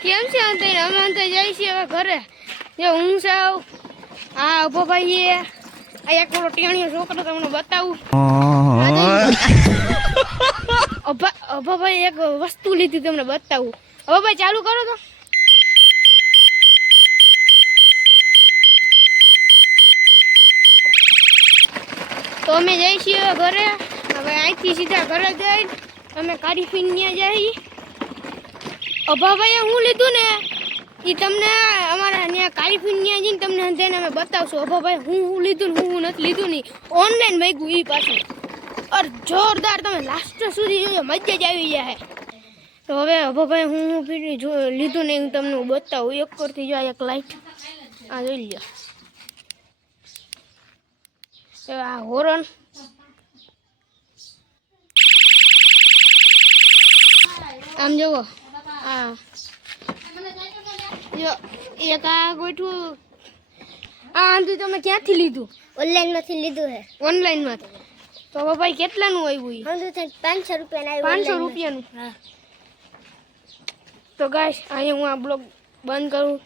કેમ છે અંતે અમે અંતે જઈ છીએ હવે ઘરે જે હું સાવ આ અભો ભાઈ આ એક ઓલો ટીણીયો છોકરો તમને બતાવું અભો ભાઈ એક વસ્તુ લીધી તમને બતાવું અભો ભાઈ ચાલુ કરો તો અમે જઈ છીએ ઘરે હવે અહીંથી સીધા ઘરે જઈ અમે કારીફીન ત્યાં જઈ અભાભાઈએ હું લીધું ને એ તમને અમારા ત્યાં કારીફીન ત્યાં જઈને તમને તેને અમે બતાવશું અભાભાઈ હું લીધું ને હું નથી લીધું નહીં ઓનલાઈન માગ્યું એ પાછું અર જોરદાર તમે લાસ્ટ સુધી જોજો મજા જ આવી જાય તો હવે અભાભાઈ હું લીધું ને હું તમને બતાવું એક કરતી જો એક લાઈટ આ જોઈ લ્યો આ હોરન આમ જોવો હા એક આ ગોઠવું આ આંધું તમે ક્યાંથી લીધું ઓનલાઈનમાંથી લીધું છે ઓનલાઈનમાંથી તો ભાઈ કેટલાનું આવ્યું એ 500 રૂપિયાનું 500 રૂપિયાનું હા તો ગાઈસ અહીંયા હું આ બ્લોગ બંધ કરું